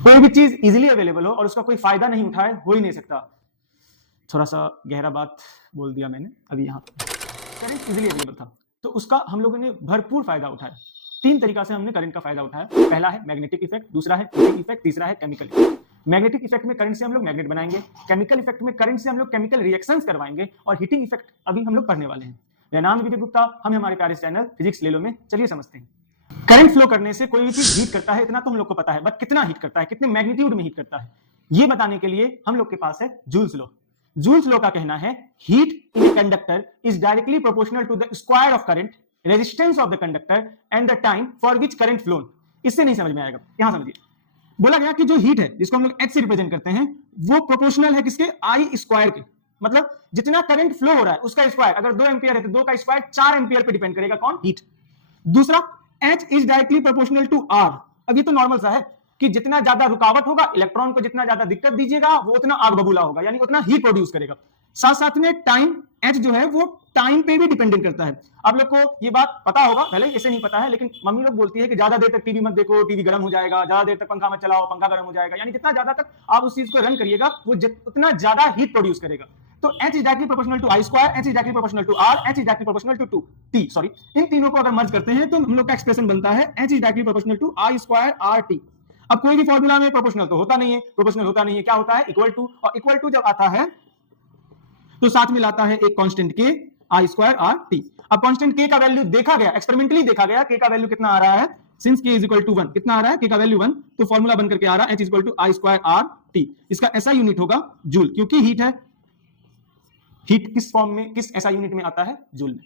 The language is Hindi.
कोई भी चीज इजीली अवेलेबल हो और उसका कोई फायदा नहीं उठाए, हो ही नहीं सकता। थोड़ा सा गहरा बात बोल दिया मैंने अभी। यहाँ करंट इजीली अवेलेबल था तो उसका हम लोगों ने भरपूर फायदा उठाया। 3 तरीका से हमने करंट का फायदा उठाया। पहला है मैग्नेटिक इफेक्ट, दूसरा है हीटिंग इफेक्ट, तीसरा है केमिकल इफेक्ट। मैग्नेटिक इफेक्ट में करंट से हम लोग मैग्नेट बनाएंगे, केमिकल इफेक्ट में करंट से हम लोग केमिकल रिएक्शंस करवाएंगे, और हीटिंग इफेक्ट अभी हम लोग पढ़ने वाले हैं। मेरा नाम विवेक गुप्ता, हम हमारे प्यारे चैनल फिजिक्स ले लो में। चलिए समझते हैं। करंट फ्लो करने से कोई भी चीज हीट करता है, इतना तो हम लोग को पता है, बट कितना हीट करता है, कितने मैग्नीट्यूड में हीट करता है, ये बताने के लिए हम लोग के पास है जूल्स लॉ। जूल्स लॉ का कहना है heat in a conductor is directly proportional to the square of current, resistance of the conductor and the time for which current flown. इससे नहीं समझ में आएगा, यहां समझिए। बोला गया कि जो हीट है जिसको हम लोग एच से रिप्रेजेंट करते हैं, वो प्रोपोर्शनल है किसके, आई स्क्वायर के। मतलब जितना करंट फ्लो हो रहा है उसका स्क्वायर, अगर 2 एम्पियर है तो 2 का स्क्वायर 4 एम्पियर पे डिपेंड करेगा, कौन, हीट। दूसरा, H is directly proportional to R। अब ये तो नॉर्मल सा है कि जितना ज्यादा रुकावट होगा, इलेक्ट्रॉन को जितना ज्यादा दिक्कत दीजिएगा, वो उतना आग बबूला होगा, यानी उतना हीट प्रोड्यूस करेगा। साथ साथ में टाइम, H जो है वो टाइम पे भी डिपेंडेंट करता है। आप लोग को ये बात पता होगा, पहले इसे नहीं पता है, लेकिन मम्मी लोग बोलती है कि ज्यादा देर तक टीवी मत देखो, टीवी गर्म हो जाएगा, ज्यादा देर तक पंखा मत चलाओ, पंखा गर्म हो जाएगा। यानी जितना ज्यादा तक आप उस चीज को रन करिएगा, वो उतना ज्यादा हीट प्रोड्यूस करेगा। तो H is directly proportional to I square, H is directly proportional to R, H is directly proportional to T, sorry. इन तीनों को अगर मर्ज करते हैं तो हम लोग का एक्सप्रेशन बनता है H is directly proportional to I square RT। अब कोई भी फॉर्मूला में प्रोपोर्शनल तो होता नहीं है, प्रोपोर्शनल होता नहीं है, क्या होता है, इक्वल टू। और इक्वल टू जब आता है तो साथ में लाता है एक constant K, I square RT। अब कांस्टेंट K का वैल्यू देखा गया, एक्सपेरिमेंटली देखा गया, K का वैल्यू कितना आ रहा है, since K is equal to 1, कितना आ रहा है, K का वैल्यू 1, तो फॉर्मूला बनकर के आ रहा है H is equal to I square RT। इसका ऐसा यूनिट होगा जूल, क्योंकि हीट है। हीट किस फॉर्म में, किस ऐसा यूनिट में आता है, जूल में।